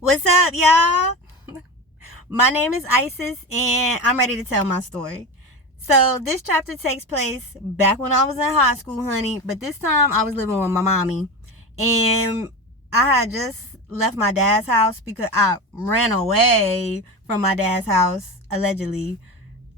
What's up, y'all? My name is Isis, and I'm ready to tell my story. So, this chapter takes place back when I was in high school, honey, but this time I was living with my mommy. And I had just left my dad's house because I ran away from my dad's house, allegedly.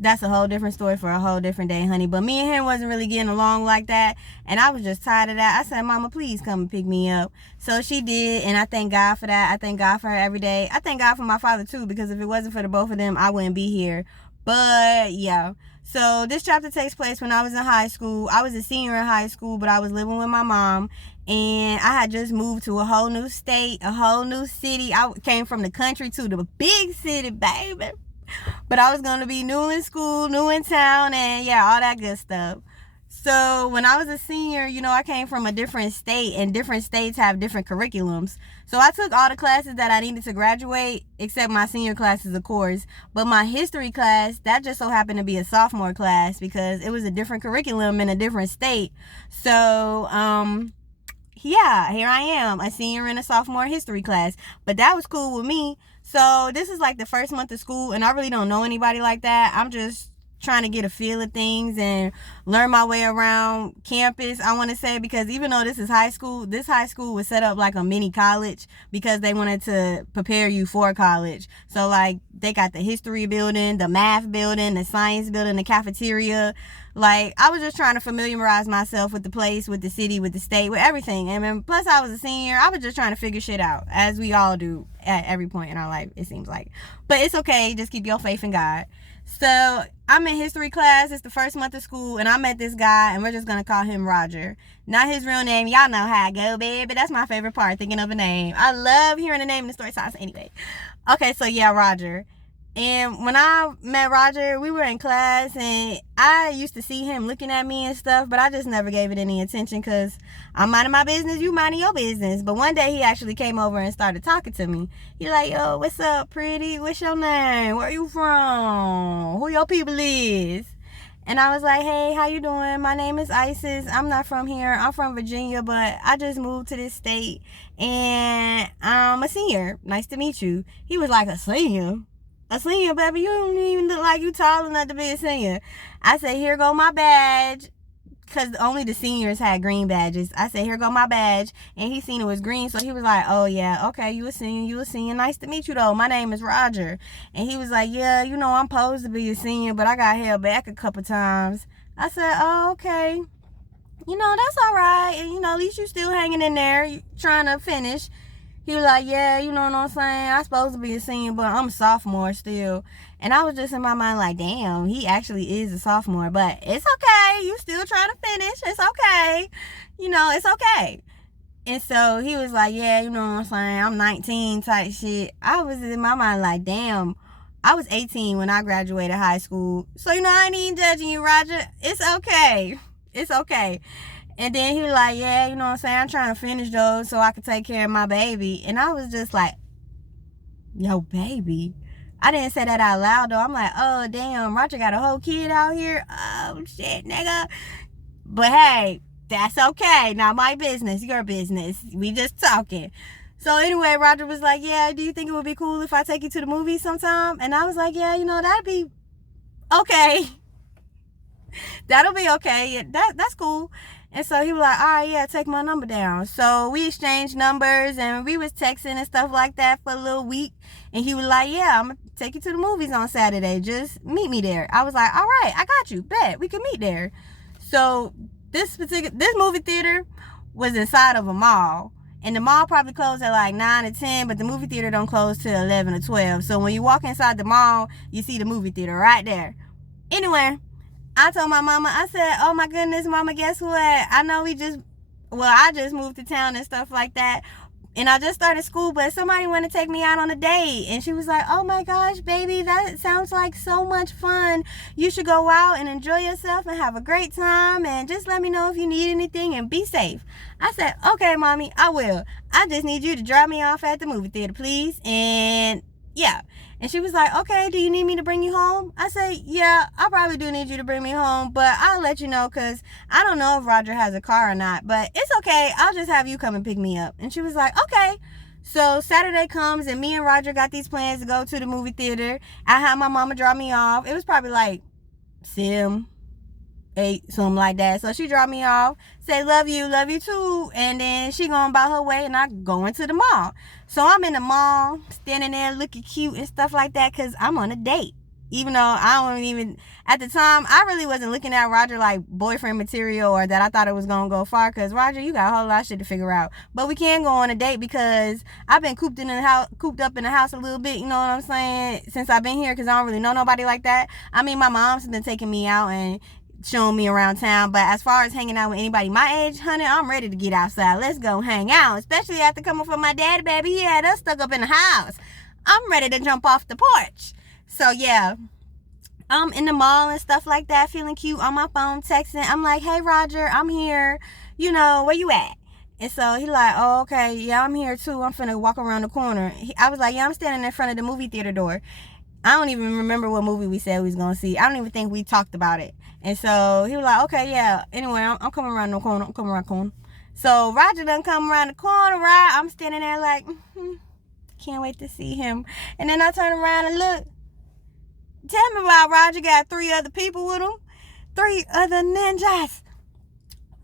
That's a whole different story for a whole different day, honey. But me and him wasn't really getting along like that. And I was just tired of that. I said, Mama, please come and pick me up. So she did. And I thank God for that. I thank God for her every day. I thank God for my father, too, because if it wasn't for the both of them, I wouldn't be here. But yeah. So this chapter takes place when I was in high school. I was a senior in high school, but I was living with my mom. And I had just moved to a whole new state, a whole new city. I came from the country to the big city, baby. But I was going to be new in school, new in town, and yeah, all that good stuff. So when I was a senior, I came from a different state, and different states have different curriculums. So I took all the classes that I needed to graduate, except my senior classes, of course. But my history class, that just so happened to be a sophomore class because it was a different curriculum in a different state. So, yeah, here I am, a senior in a sophomore history class. But that was cool with me. So this is like the first month of school, and I really don't know anybody like that. I'm just trying to get a feel of things and learn my way around campus, I want to say, because even though this is high school, this high school was set up like a mini college because they wanted to prepare you for college. So like they got the history building, the math building, the science building, the cafeteria. Like I was just trying to familiarize myself with the place, with the city, with the state, with everything. And then plus I was a senior. I was just trying to figure shit out, as we all do at every point in our life, it seems like. But it's okay. Just keep your faith in God. So I'm in history class. It's the first month of school, and I met this guy, and we're just gonna call him Roger. Not his real name. Y'all know how I go, baby. That's my favorite part, thinking of a name. I love hearing the name in the story times. Anyway, okay, so yeah, Roger. And when I met Roger, we were in class, and I used to see him looking at me and stuff, but I just never gave it any attention because I'm minding my business, you minding your business. But one day he actually came over and started talking to me. He's like, yo, what's up, pretty? What's your name? Where you from? Who your people is? And I was like, hey, how you doing? My name is Isis. I'm not from here. I'm from Virginia, but I just moved to this state, and I'm a senior. Nice to meet you. He was like, a senior? A senior, baby? You don't even look like you tall enough to be a senior. I said, here go my badge. Because only the seniors had green badges. I said, here go my badge. And he seen it was green. So he was like, oh, yeah, okay, you a senior. Nice to meet you, though. My name is Roger. And he was like, yeah, I'm supposed to be a senior, but I got held back a couple times. I said, oh, okay. That's all right. And, at least you still hanging in there, you trying to finish. He was like, yeah, you know what I'm saying? I'm supposed to be a senior, but I'm a sophomore still. And I was just in my mind like, damn, he actually is a sophomore. But it's okay. You still trying to finish. It's okay. It's okay. And so he was like, yeah, you know what I'm saying? I'm 19 type shit. I was in my mind like, damn, I was 18 when I graduated high school. So, I ain't even judging you, Roger. It's okay. It's okay. And then he was like, yeah, you know what I'm saying? I'm trying to finish those so I can take care of my baby. And I was just like, yo, baby. I didn't say that out loud, though. I'm like, oh, damn, Roger got a whole kid out here. Oh, shit, nigga. But, hey, that's okay. Not my business. Your business. We just talking. So, anyway, Roger was like, yeah, do you think it would be cool if I take you to the movies sometime? And I was like, yeah, that'd be okay. That'll be okay. Yeah, that's cool. And so he was like, all right, yeah, take my number down. So we exchanged numbers, and we was texting and stuff like that for a little week. And he was like, yeah, I'm going to take you to the movies on Saturday. Just meet me there. I was like, all right, I got you. Bet. We can meet there. So this movie theater was inside of a mall. And the mall probably closed at like 9 or 10, but the movie theater don't close till 11 or 12. So when you walk inside the mall, you see the movie theater right there. Anyway, I told my mama, I said, oh my goodness, mama, guess what? I know I just moved to town and stuff like that. And I just started school, but somebody wanted to take me out on a date. And she was like, oh my gosh, baby, that sounds like so much fun. You should go out and enjoy yourself and have a great time. And just let me know if you need anything and be safe. I said, okay, mommy, I will. I just need you to drop me off at the movie theater, please. And yeah. And she was like, okay, do you need me to bring you home? I said, yeah, I probably do need you to bring me home, but I'll let you know because I don't know if Roger has a car or not, but it's okay. I'll just have you come and pick me up. And she was like, okay. So Saturday comes and me and Roger got these plans to go to the movie theater. I had my mama drop me off. It was probably like 7, 8, something like that. So she dropped me off, say love you too, and then she going about her way and I go into the mall. So I'm in the mall, standing there looking cute and stuff like that because I'm on a date. Even though I don't even, at the time, I really wasn't looking at Roger like boyfriend material or that I thought it was going to go far because, Roger, you got a whole lot of shit to figure out. But we can go on a date because I've been cooped up in the house a little bit, you know what I'm saying, since I've been here because I don't really know nobody like that. I mean, my mom's been taking me out and showing me around town, but as far as hanging out with anybody my age, honey, I'm ready to get outside. Let's go hang out, especially after coming from my daddy, baby. He had us stuck up in the house. I'm ready to jump off the porch. So yeah, I'm in the mall and stuff like that, feeling cute on my phone, texting. I'm like, hey Roger, I'm here, you know, where you at? And so he like, oh, okay, yeah, I'm here too. I'm finna walk around the corner. I was like, yeah, I'm standing in front of the movie theater door. I don't even remember what movie we said we was gonna see. I don't even think we talked about it. And so he was like, okay, yeah, anyway, I'm coming around the corner. I'm coming around the corner. So Roger done come around the corner, right? I'm standing there like, can't wait to see him. And then I turn around and look. Tell me why Roger got 3 other people with him. 3 other ninjas.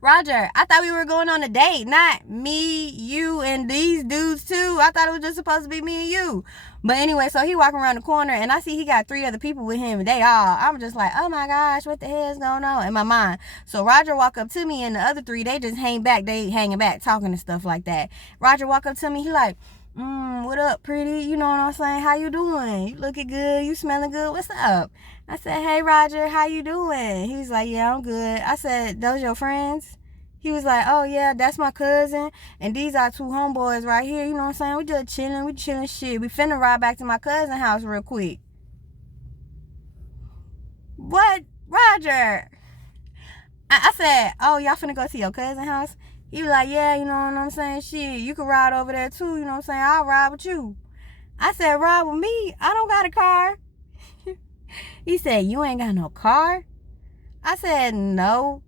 Roger, I thought we were going on a date. Not me, you, and these dudes too. I thought it was just supposed to be me and you. But anyway, so he walking around the corner and I see he got 3 other people with him. I'm just like, oh my gosh, what the hell is going on in my mind? So Roger walk up to me and the other 3, they just hang back. They hanging back, talking and stuff like that. Roger walk up to me. He like, what up, pretty? You know what I'm saying? How you doing? You looking good? You smelling good? What's up? I said, hey, Roger, how you doing? He was like, yeah, I'm good. I said, those your friends? He was like, oh, yeah, that's my cousin. And these are 2 homeboys right here. You know what I'm saying? We just chilling. We chilling shit. We finna ride back to my cousin's house real quick. What? Roger? I said, oh, y'all finna go to your cousin's house? He was like, yeah, you know what I'm saying? Shit, you can ride over there too, you know what I'm saying? I'll ride with you. I said, ride with me? I don't got a car. He said, you ain't got no car? I said, no.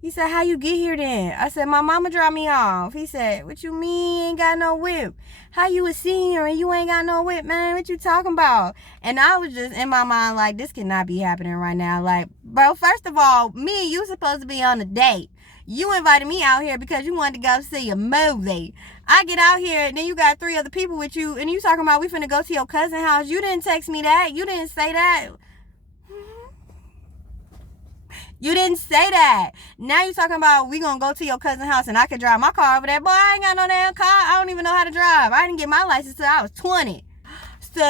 He said, how you get here then? I said, my mama dropped me off. He said, what you mean you ain't got no whip? How you a senior and you ain't got no whip, man? What you talking about? And I was just in my mind like, this cannot be happening right now. Like, bro, first of all, me and you supposed to be on a date. You invited me out here because you wanted to go see a movie. I get out here and then you got 3 other people with you and you talking about we finna go to your cousin's house. You didn't text me that. You didn't say that. You didn't say that. Now you talking about we gonna go to your cousin's house and I can drive my car over there. Boy, I ain't got no damn car. I don't even know how to drive. I didn't get my license till I was 20. So,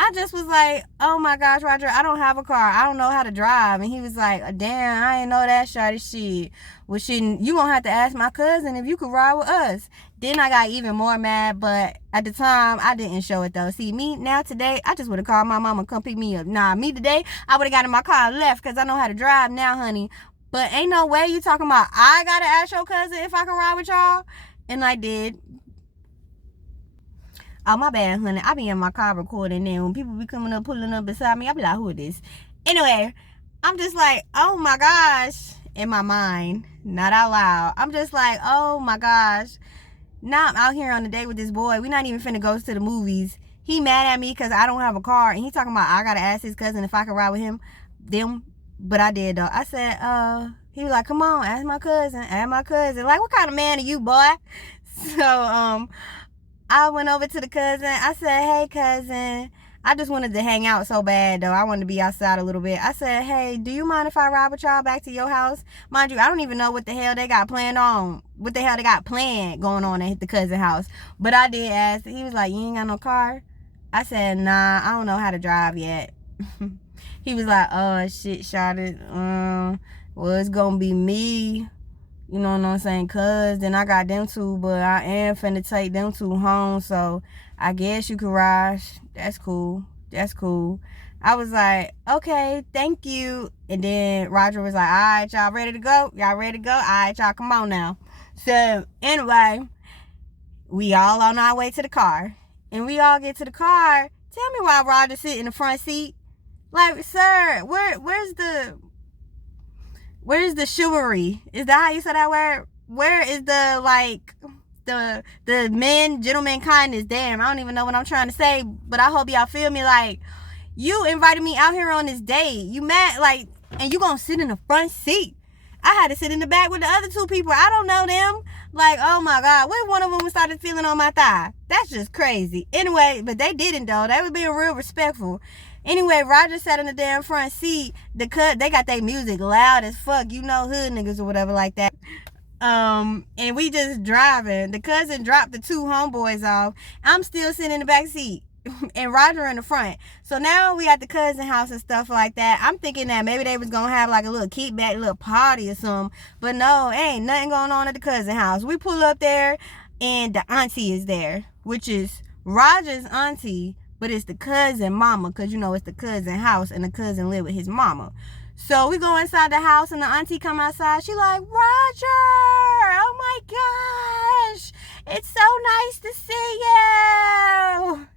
I just was like, oh my gosh, Roger, I don't have a car. I don't know how to drive. And he was like, damn, I ain't know that, shawty shit. Well, shit, you gonna have to ask my cousin if you could ride with us. Then I got even more mad, but at the time, I didn't show it though. See, me now today, I just would have called my mama come pick me up. Nah, me today, I would have got in my car and left because I know how to drive now, honey. But ain't no way you talking about I gotta ask your cousin if I can ride with y'all. And I did. Oh, my bad, honey. I be in my car recording, and when people be coming up, pulling up beside me, I be like, who is this? Anyway, I'm just like, oh my gosh, in my mind, not out loud. I'm just like, oh my gosh. Now I'm out here on a date with this boy. We not even finna go to the movies. He mad at me because I don't have a car, and he talking about I gotta ask his cousin if I can ride with them. But I did though. I said, he was like, come on, ask my cousin. Like, what kind of man are you, boy? So, I went over to the cousin. I said, hey, cousin. I just wanted to hang out so bad, though. I wanted to be outside a little bit. I said, hey, do you mind if I ride with y'all back to your house? Mind you, I don't even know what the hell they got planned going on at the cousin house. But I did ask. He was like, you ain't got no car? I said, nah, I don't know how to drive yet. He was like, oh, shit, shawty. Well, it's going to be me. You know what I'm saying? Cuz then I got them 2, but I am finna take them 2 home. So I guess you could ride. That's cool. I was like, okay, thank you. And then Roger was like, all right, y'all ready to go? All right, y'all, come on now. So anyway, we all on our way to the car. And we all get to the car. Tell me why Roger sit in the front seat. Like, sir, where's the chivalry? Is that how you say that word? Where is the the men, gentleman kindness. Damn, I don't even know what I'm trying to say, but I hope y'all feel me. Like, you invited me out here on this date. You mad, like, and you gonna sit in the front seat. I had to sit in the back with the other two people. I don't know them. Like, oh my God, what if one of them started feeling on my thigh? That's just crazy. Anyway, but they didn't though. They was being real respectful. Anyway, Roger sat in the damn front seat. They got their music loud as fuck. You know, hood niggas or whatever like that. And we just driving. The cousin dropped the two homeboys off. I'm still sitting in the back seat. And Roger in the front. So now we at the cousin house and stuff like that. I'm thinking that maybe they was gonna have like a little kickback, little party or something. But no, ain't nothing going on at the cousin house. We pull up there and the auntie is there, which is Roger's auntie, but it's the cousin mama, because you know it's the cousin house and the cousin live with his mama. So we go inside the house and the auntie come outside. She like, Roger, oh my gosh, it's so nice to see you.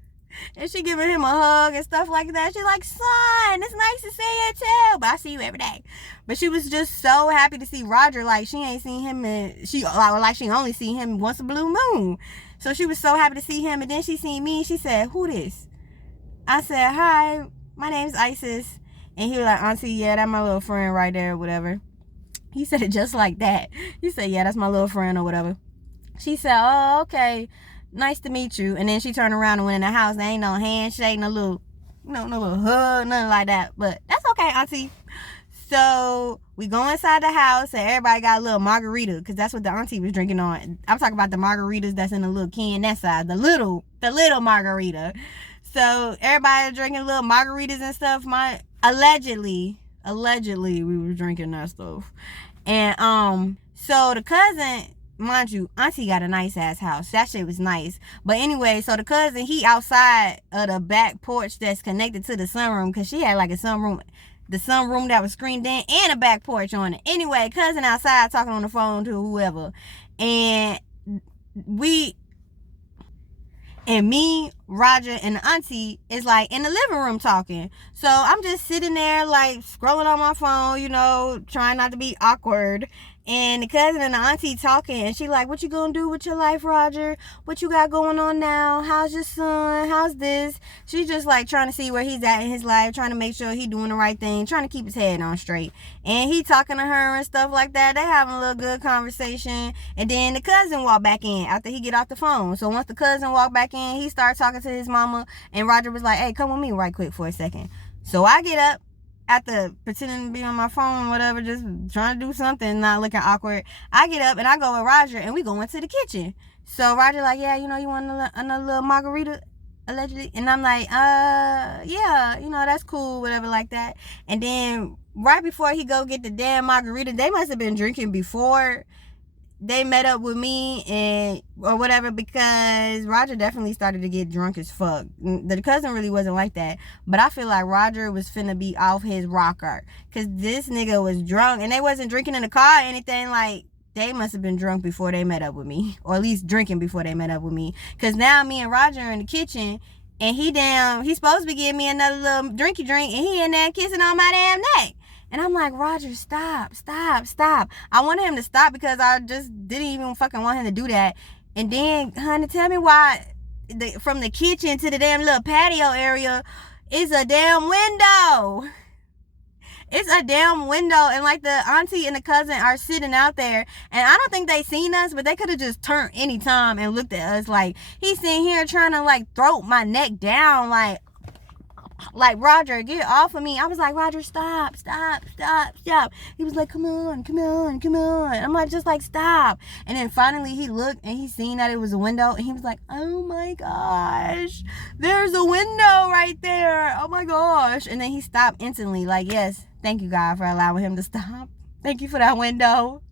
And she giving him a hug and stuff like that. She like, son, it's nice to see you too, but I see you every day. But she was just so happy to see Roger. Like, she ain't seen him, and she only see him once a blue moon. So she was so happy to see him. And then she seen me. She said, who this? I said, hi, my name's Isis. And he was like, auntie, yeah, that's my little friend right there or whatever. He said it just like that. He said, yeah, that's my little friend or whatever. She said, oh, okay, nice to meet you. And then she turned around and went in the house. There ain't no handshake, no little hug, nothing like that. But that's okay, auntie. So we go inside the house and everybody got a little margarita, because that's what the auntie was drinking on. I'm talking about the margaritas that's in the little can that side, the little margarita. So everybody drinking little margaritas and stuff. Allegedly we were drinking that stuff. And so the cousin, mind you, auntie got a nice ass house. That shit was nice. But anyway, so the cousin, he outside of the back porch that's connected to the sunroom, because she had like a sunroom, the sunroom that was screened in, and a back porch on it. Anyway, cousin outside talking on the phone to whoever. And me, Roger, and the auntie is like in the living room talking. So I'm just sitting there like scrolling on my phone, you know, trying not to be awkward. And the cousin and the auntie talking, and she like, what you gonna do with your life, Roger? What you got going on now? How's your son? How's this? She just like trying to see where he's at in his life, trying to make sure he doing the right thing, trying to keep his head on straight. And he talking to her and stuff like that. They having a little good conversation. And then the cousin walked back in after he get off the phone. So once the cousin walked back in, he started talking to his mama, and Roger was like, hey, come with me right quick for a second. So I get up, after pretending to be on my phone, whatever, just trying to do something, not looking awkward. I get up and I go with Roger, and we go into the kitchen. So Roger like, yeah, you know, you want another little margarita, allegedly? And I'm like, yeah, you know, that's cool, whatever like that. And then right before he go get the damn margarita, they must have been drinking before they met up with me or whatever, because Roger definitely started to get drunk as fuck. The cousin really wasn't like that, but I feel like Roger was finna be off his rocker, because this nigga was drunk, and they wasn't drinking in the car or anything. Like, they must have been drunk before they met up with me, or at least drinking before they met up with me, because now me and Roger are in the kitchen, and he's supposed to be giving me another little drinky drink, and he in there kissing on my damn neck. And I'm like, Roger, stop. I wanted him to stop, because I just didn't even fucking want him to do that. And then, honey, tell me why from the kitchen to the damn little patio area is a damn window. It's a damn window. And like the auntie and the cousin are sitting out there. And I don't think they seen us, but they could have just turned any time and looked at us. Like, he's sitting here trying to like throat my neck down, like, Roger, get off of me. I was like, Roger, stop. He was like, come on. I'm like, just like, stop. And then finally he looked and he seen that it was a window, and he was like, oh my gosh, there's a window right there. Oh my gosh. And then he stopped instantly, like, yes, thank you, God, for allowing him to stop. Thank you for that window.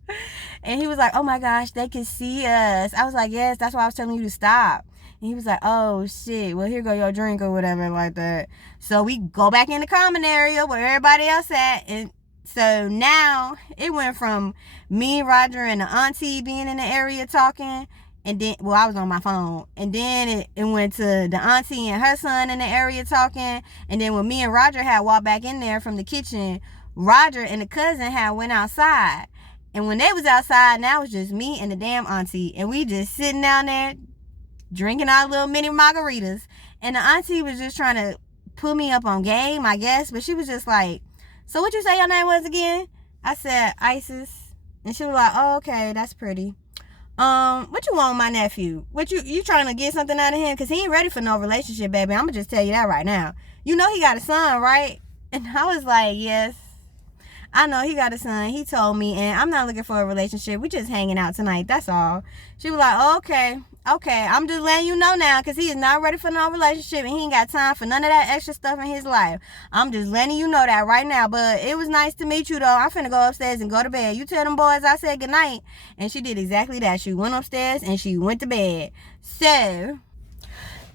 And he was like, oh my gosh, they can see us. I was like, yes, that's why I was telling you to stop. And he was like, oh shit, well, here go your drink or whatever like that. So we go back in the common area where everybody else at. And so now it went from me, Roger, and the auntie being in the area talking. And then, well, I was on my phone. And then it went to the auntie and her son in the area talking. And then when me and Roger had walked back in there from the kitchen, Roger and the cousin had went outside. And when they was outside, now it was just me and the damn auntie. And we just sitting down there drinking our little mini margaritas. And the auntie was just trying to put me up on game, I guess. But she was just like, so what you say your name was again? I said, Isis. And she was like, oh, okay, that's pretty. What you want with my nephew? What you trying to get something out of him? Because he ain't ready for no relationship, baby. I'm going to just tell you that right now. You know he got a son, right? And I was like, yes. I know he got a son. He told me, and I'm not looking for a relationship. We just hanging out tonight. That's all. She was like, oh, okay. I'm just letting you know now because he is not ready for no relationship and he ain't got time for none of that extra stuff in his life. I'm just letting you know that right now. But it was nice to meet you, though. I'm finna go upstairs and go to bed. You tell them boys I said goodnight. And she did exactly that. She went upstairs and she went to bed. So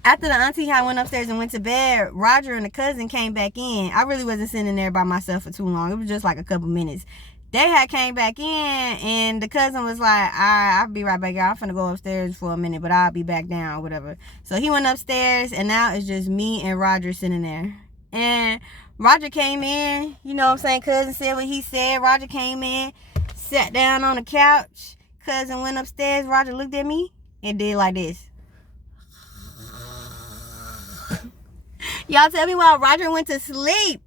after the auntie had went upstairs and went to bed, Roger and the cousin came back in. I really wasn't sitting there by myself for too long. It was just like a couple minutes. They had came back in, and the cousin was like, all right, I'll be right back, y'all. I'm finna go upstairs for a minute, but I'll be back down or whatever. So he went upstairs, and now it's just me and Roger sitting there. And Roger came in, you know what I'm saying? Cousin said what he said. Roger came in, sat down on the couch. Cousin went upstairs. Roger looked at me and did like this. Y'all tell me why Roger went to sleep.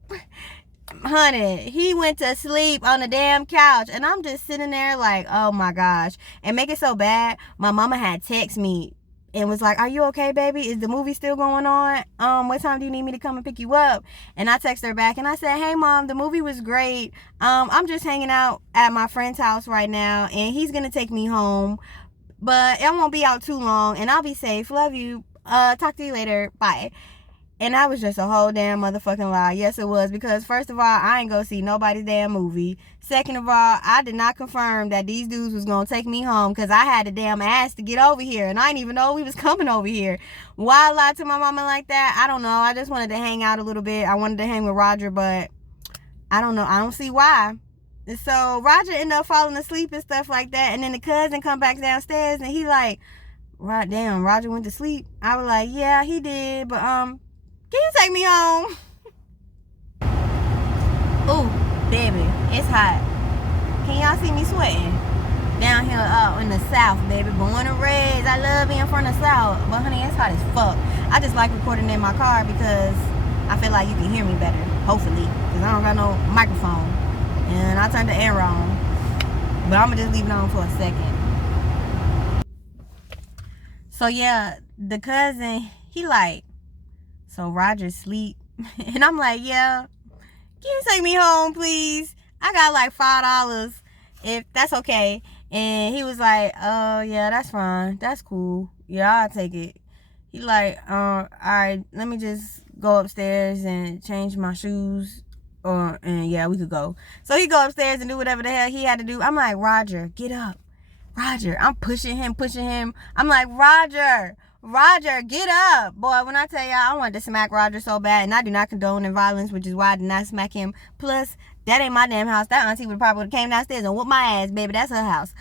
Honey, he went to sleep on the damn couch. And I'm just sitting there like, oh my gosh. And make it so bad, my mama had texted me and was like, are you okay, baby? Is the movie still going on? What time do you need me to come and pick you up? And I texted her back and I said, hey mom, the movie was great. I'm just hanging out at my friend's house right now and he's gonna take me home. But I won't be out too long and I'll be safe. Love you. Talk to you later. Bye. And that was just a whole damn motherfucking lie. Yes, it was. Because first of all, I ain't go see nobody's damn movie. Second of all, I did not confirm that these dudes was going to take me home because I had a damn ass to get over here. And I didn't even know we was coming over here. Why I lied to my mama like that? I don't know. I just wanted to hang out a little bit. I wanted to hang with Roger, but I don't know. I don't see why. And so Roger ended up falling asleep and stuff like that. And then the cousin come back downstairs and he like, right, damn, Roger went to sleep. I was like, yeah, he did. But, can you take me home? Ooh, baby, it's hot. Can y'all see me sweating? Down here in the South, baby. Born and raised. I love being from the South. But honey, it's hot as fuck. I just like recording in my car because I feel like you can hear me better. Hopefully. Because I don't got no microphone. And I turned the air on. But I'm going to just leave it on for a second. So yeah, the cousin, he like, so Roger sleep. And I'm like, yeah, can you take me home, please? I got like $5 if that's okay. And he was like, oh, yeah, that's fine. That's cool. Yeah, I'll take it. He like, all right, let me just go upstairs and change my shoes. And yeah, we could go. So he go upstairs and do whatever the hell he had to do. I'm like, Roger, get up. Roger, I'm pushing him. I'm like, Roger, get up. Boy, when I tell y'all, I wanted to smack Roger so bad, and I do not condone in violence, which is why I did not smack him. Plus, that ain't my damn house. That auntie would probably have came downstairs and whooped my ass, baby. That's her house.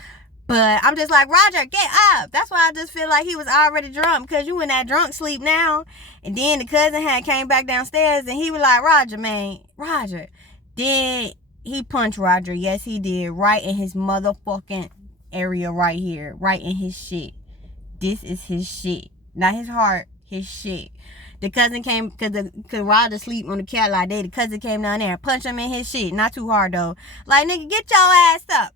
But I'm just like, Roger, get up. That's why I just feel like he was already drunk, because you in that drunk sleep now. And then the cousin had came back downstairs, and he was like, Roger, man, Roger. Then he punched Roger. Yes, he did. Right in his motherfucking area right here. Right in his shit. This is his shit. Not his heart, his shit. The cousin came, because Roger sleep on the couch like that. The cousin came down there and punched him in his shit. Not too hard, though. Like, nigga, get your ass up.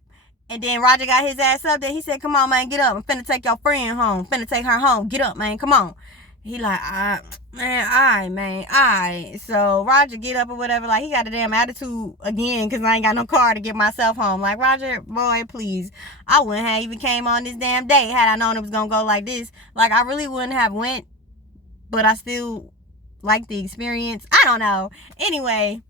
And then Roger got his ass up. Then he said, come on, man, get up. I'm finna take your friend home. Finna take her home. Get up, man. Come on. He like, man, all right, man. All right. So Roger get up or whatever. Like, he got a damn attitude again because I ain't got no car to get myself home. Like, Roger, boy, please. I wouldn't have even came on this damn date had I known it was going to go like this. Like, I really wouldn't have went. But I still like the experience. I don't know. Anyway,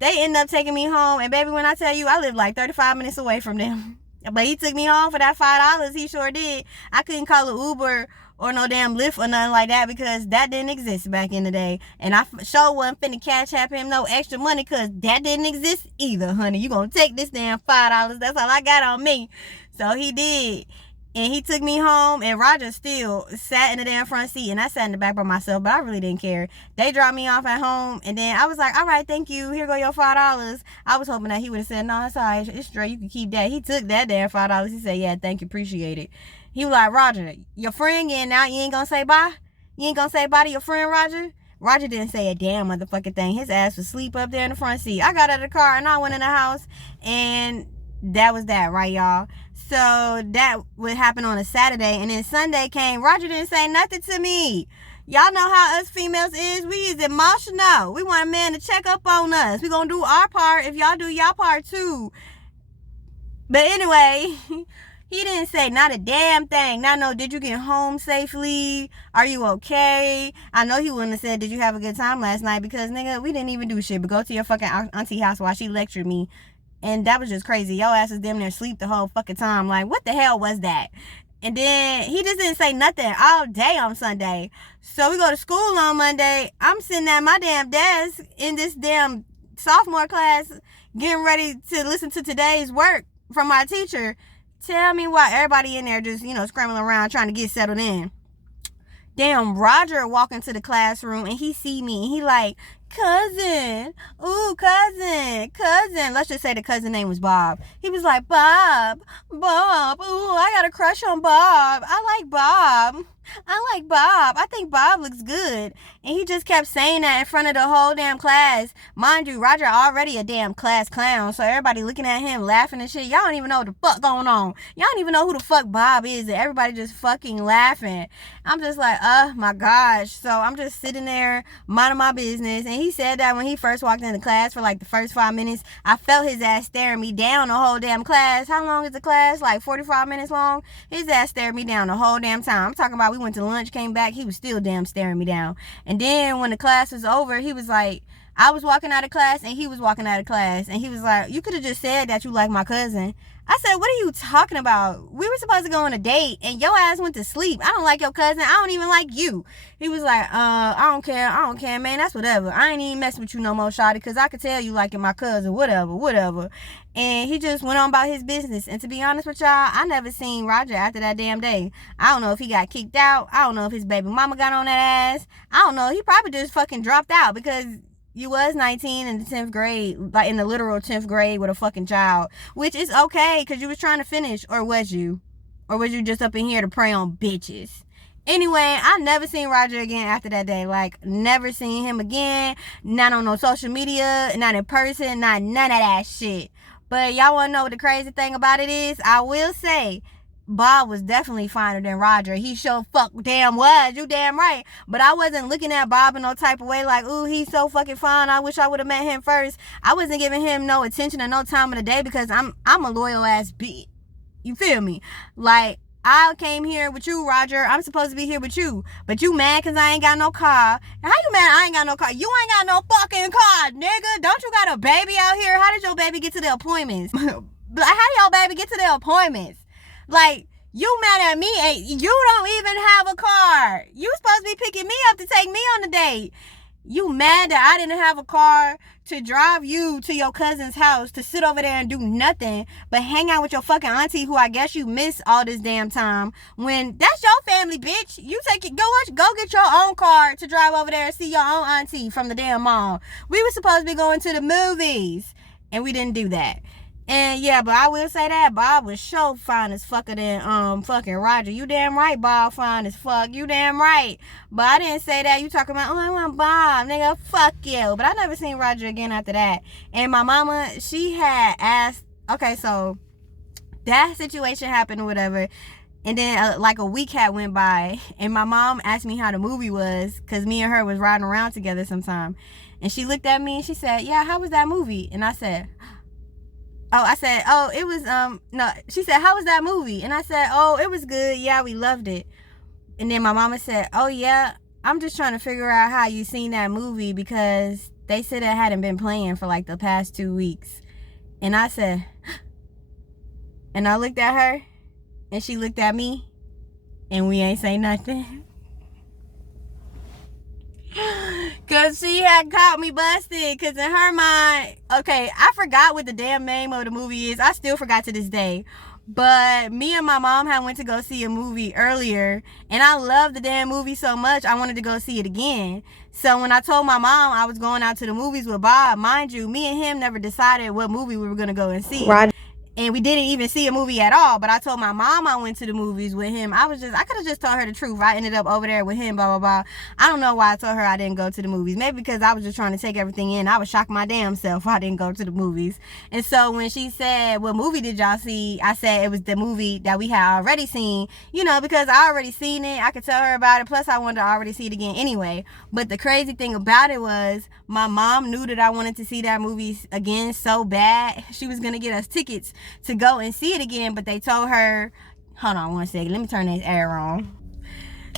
they ended up taking me home. And baby, when I tell you, I live like 35 minutes away from them. But he took me home for that $5. He sure did. I couldn't call an Uber or no damn Lyft or nothing like that because that didn't exist back in the day. And I sure wasn't finna cash app him no extra money because that didn't exist either, honey. You gonna take this damn $5. That's all I got on me. So he did. And he took me home, and Roger still sat in the damn front seat, and I sat in the back by myself, but I really didn't care. They dropped me off at home, and then I was like, all right, thank you. Here go your $5. I was hoping that he would have said, no, it's all right. It's straight. You can keep that. He took that damn $5. He said, yeah, thank you. Appreciate it. He was like, Roger, your friend getting out. You ain't going to say bye? You ain't going to say bye to your friend, Roger? Roger didn't say a damn motherfucking thing. His ass was asleep up there in the front seat. I got out of the car, and I went in the house, and that was that, right, y'all? So that would happen on a Saturday, and then Sunday came. Roger didn't say nothing to me. Y'all know how us females is. We is emotional. We want a man to check up on us. We gonna do our part if y'all do y'all part too. But anyway, he didn't say not a damn thing. Not no, did you get home safely? Are you okay? I know he wouldn't have said, did you have a good time last night? Because, nigga, we didn't even do shit but go to your fucking auntie house while she lectured me. And that was just crazy. Your ass was damn near asleep the whole fucking time. Like, what the hell was that? And then he just didn't say nothing all day on Sunday. So we go to school on Monday. I'm sitting at my damn desk in this damn sophomore class getting ready to listen to today's work from my teacher. Tell me why everybody in there just, scrambling around trying to get settled in. Damn, Roger walk into the classroom and he see me and he like, cousin, ooh, cousin. Let's just say the cousin name was Bob. He was like, Bob, ooh, I got a crush on Bob. I like Bob. I think Bob looks good. And he just kept saying that in front of the whole damn class. Mind you, Roger already a damn class clown. So everybody looking at him, laughing and shit. Y'all don't even know what the fuck going on. Y'all don't even know who the fuck Bob is. And everybody just fucking laughing. I'm just like, oh my gosh. So I'm just sitting there, minding my business. And he said that when he first walked into class for like the first 5 minutes, I felt his ass staring me down the whole damn class. How long is the class? Like 45 minutes long? His ass stared me down the whole damn time. I'm talking about we went to lunch, came back, he was still damn staring me down. And then when the class was over, he was like, I was walking out of class and he was walking out of class. And he was like, you could have just said that you like my cousin. I said, what are you talking about? We were supposed to go on a date and your ass went to sleep. I don't like your cousin. I don't even like you. He was like, I don't care, man. That's whatever. I ain't even messing with you no more, shawty, because I could tell you liking my cousin, whatever. And he just went on about his business. And to be honest with y'all, I never seen Roger after that damn day. I don't know if he got kicked out. I don't know if his baby mama got on that ass. I don't know. He probably just fucking dropped out because you was 19 in the 10th grade, like in the literal 10th grade with a fucking child, which is okay because you was trying to finish, or was you? Or was you just up in here to prey on bitches? Anyway, I never seen Roger again after that day. Like, never seen him again. Not on no social media, not in person, not none of that shit. But y'all want to know what the crazy thing about it is? I will say, Bob was definitely finer than Roger. He sure fuck damn was. You damn right. But I wasn't looking at Bob in no type of way like, ooh, he's so fucking fine. I wish I would have met him first. I wasn't giving him no attention or no time of the day because I'm a loyal ass bitch. You feel me? Like, I came here with you, Roger. I'm supposed to be here with you. But you mad because I ain't got no car. How you mad I ain't got no car? You ain't got no fucking car, nigga. Don't you got a baby out here? How did your baby get to the appointments? How did your baby get to the appointments? Like, you mad at me and you don't even have a car. You supposed to be picking me up to take me on the date. You mad that I didn't have a car to drive you to your cousin's house to sit over there and do nothing but hang out with your fucking auntie who I guess you miss all this damn time, when that's your family, bitch. You take it, go get your own car to drive over there and see your own auntie from the damn mall. We were supposed to be going to the movies and we didn't do that. And yeah, but I will say that Bob was so fine as fucker than fucking Roger. You damn right, Bob fine as fuck. You damn right. But I didn't say that. You talking about, oh, I want Bob, nigga, fuck you. But I never seen Roger again after that. And my mama, she had asked, okay, so that situation happened or whatever. And then like a week had went by and my mom asked me how the movie was because me and her was riding around together sometime. And she looked at me and she said, yeah, how was that movie? And I said, it was, no, she said, how was that movie? And I said, oh, it was good. Yeah, we loved it. And then my mama said, oh yeah, I'm just trying to figure out how you seen that movie because they said it hadn't been playing for like the past 2 weeks. And I said, and I looked at her and she looked at me and we ain't say nothing. Because she had caught me busted. Because in her mind, okay, I forgot what the damn name of the movie is. I still forgot to this day. But me and my mom had went to go see a movie earlier, and I loved the damn movie so much I wanted to go see it again. So when I told my mom I was going out to the movies with Bob, mind you, me and him never decided what movie we were gonna go and see. Right. And we didn't even see a movie at all. But I told my mom I went to the movies with him. I could have just told her the truth. I ended up over there with him, blah, blah, blah. I don't know why I told her I didn't go to the movies. Maybe because I was just trying to take everything in. I was shocked my damn self I didn't go to the movies. And so when she said, what movie did y'all see? I said it was the movie that we had already seen. You know, because I already seen it. I could tell her about it. Plus, I wanted to already see it again anyway. But the crazy thing about it was my mom knew that I wanted to see that movie again so bad. She was going to get us tickets to go and see it again, but they told her, hold on one second, let me turn this air on.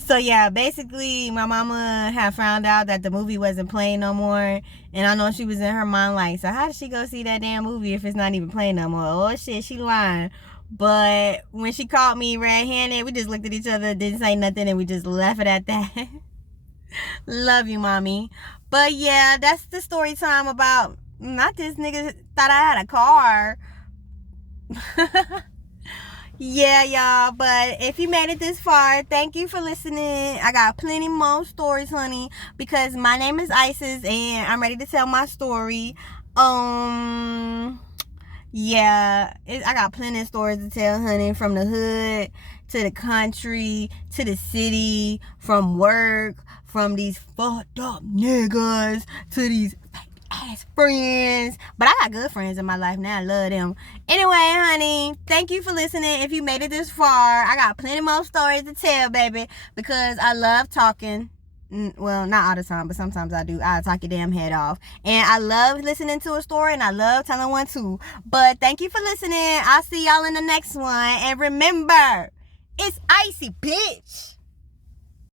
So yeah, basically my mama had found out that the movie wasn't playing no more, and I know she was in her mind like, so how did she go see that damn movie if it's not even playing no more? Oh shit, she lying. But when she caught me red-handed, we just looked at each other, didn't say nothing, and we just left it at that. Love you, mommy. But yeah, that's the story time about, not this nigga thought I had a car. Yeah, y'all, but if you made it this far, thank you for listening. I got plenty more stories, honey, because my name is Isis and I'm ready to tell my story. Yeah, I got plenty of stories to tell, honey, from the hood to the country to the city, from work, from these fucked up niggas to these ass friends. But I got good friends in my life now. I love them. Anyway, honey, thank you for listening. If you made it this far, I got plenty more stories to tell, baby, because I love talking. Well, not all the time, but sometimes I do. I'll talk your damn head off. And I love listening to a story, and I love telling one too. But thank you for listening. I'll see y'all in the next one. And remember, it's icy, bitch.